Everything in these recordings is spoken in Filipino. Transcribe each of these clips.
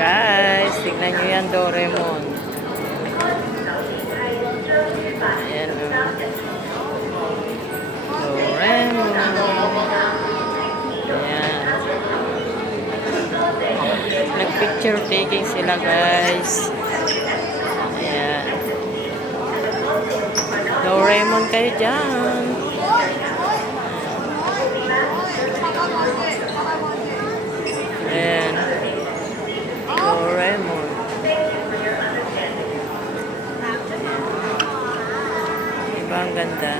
Guys, tignan nyo yan, Doraemon. Ayan, Doraemon. Ayan. Nag-picture taking sila, guys. Ayan. Doraemon kayo dyan. Ayan. Doraemon. Diba ang ganda?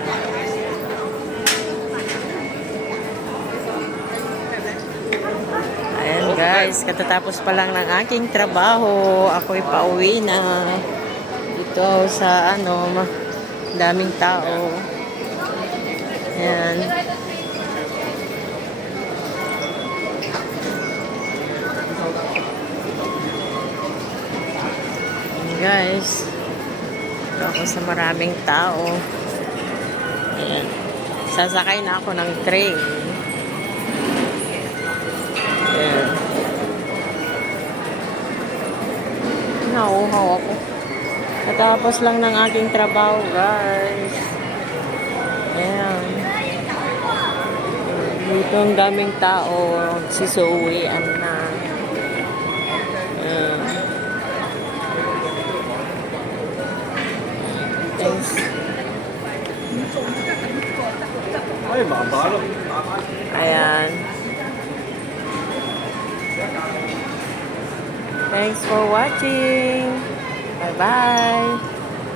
Ayan guys, katatapos pa lang ng aking trabaho. Ako'y pauwi na. Dito sa daming tao. Ayan. Guys, ito ako sa maraming tao. Ayan. Sasakay na ako ng train. Ayan. Nauuhaw ako. Katapos lang ng aking trabaho, guys. Ayan. Dito ang daming tao. Si Zoe, na. Ayan. Thanks. Ayan. Thanks for watching. Bye-bye.